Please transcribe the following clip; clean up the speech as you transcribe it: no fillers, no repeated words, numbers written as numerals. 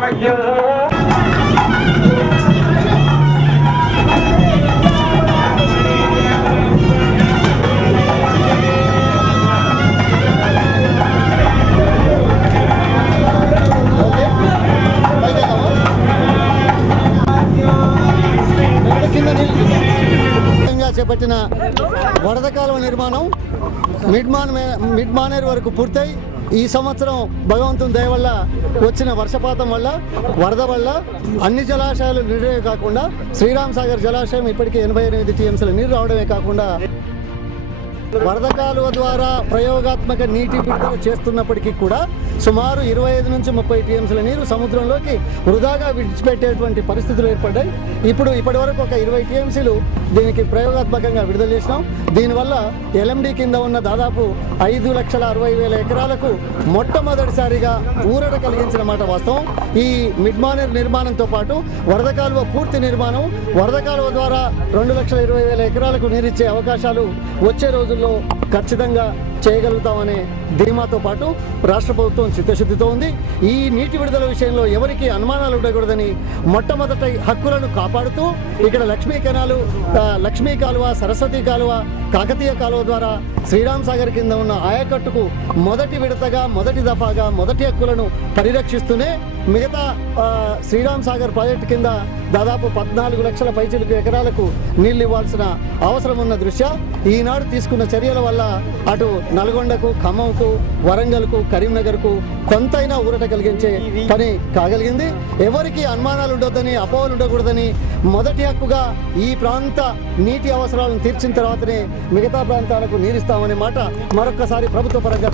చేరవయ్యో. చేపట్టిన వరద కాలువ నిర్మాణం మిడ్ మానేర్ వరకు పూర్తయి ఈ సంవత్సరం భగవంతుని దయ వల్ల వచ్చిన వర్షపాతం వల్ల వరద వల్ల అన్ని జలాశయాలు నీరే కాకుండా శ్రీరామ్ సాగర్ జలాశయం ఇప్పటికే 88 టీఎంసీల నీరు రావడమే కాకుండా వరద కాలువ ద్వారా ప్రయోగాత్మక నీటి విడుదల చేస్తున్నప్పటికీ కూడా సుమారు 25 నుంచి 30 టీఎంసీల నీరు సముద్రంలోకి వృధాగా విడిచిపెట్టేటువంటి పరిస్థితులు ఏర్పడ్డాయి. ఇప్పటి వరకు ఒక 20 టీఎంసీలు దీనికి ప్రయోగాత్మకంగా విడుదల చేసినాం. దీనివల్ల ఎల్ఎండి కింద ఉన్న దాదాపు 5,60,000 ఎకరాలకు మొట్టమొదటిసారిగా ఊరట కలిగించిన మాట వాస్తవం. ఈ మిడ్ మానేర్ నిర్మాణంతో పాటు వరద కాలువ పూర్తి నిర్మాణం, వరద కాలువ ద్వారా 2,20,000 ఎకరాలకు నీరిచ్చే అవకాశాలు వచ్చే రోజుల్లో ఖచ్చితంగా చేయగలుగుతామనే ధీమాతో పాటు రాష్ట్ర ప్రభుత్వం చిత్తశుద్ధితో ఉంది. ఈ నీటి విడుదల విషయంలో ఎవరికి అనుమానాలు ఉండకూడదని మొట్టమొదటి హక్కులను కాపాడుతూ ఇక్కడ లక్ష్మీ కెనాలు, లక్ష్మీ కాలువ, సరస్వతి కాలువ, కాకతీయ కాలువ ద్వారా శ్రీరామ్ సాగర్ కింద ఉన్న ఆయకట్టుకు మొదటి విడతగా, మొదటి దఫాగా మొదటి హక్కులను పరిరక్షిస్తూనే మిగతా శ్రీరామ్ సాగర్ ప్రాజెక్టు కింద దాదాపు 14 లక్షల పైచిలుకు ఎకరాలకు నీళ్లు ఇవ్వాల్సిన అవసరం ఉన్న దృష్ట్యా ఈనాడు తీసుకున్న చర్యల వల్ల అటు నల్గొండకు, ఖమ్మంకు, వరంగల్కు, కరీంనగర్కు కొంతైనా ఊరట కలిగించే పని కాగలిగింది. ఎవరికి అనుమానాలు ఉండొద్దని, అపోహలు ఉండకూడదని మొదటి హక్కుగా ఈ ప్రాంత నీటి అవసరాలను తీర్చిన తర్వాతనే మిగతా ప్రాంతాలకు నీరిస్తామనే మాట మరొక్కసారి ప్రభుత్వ పరంగా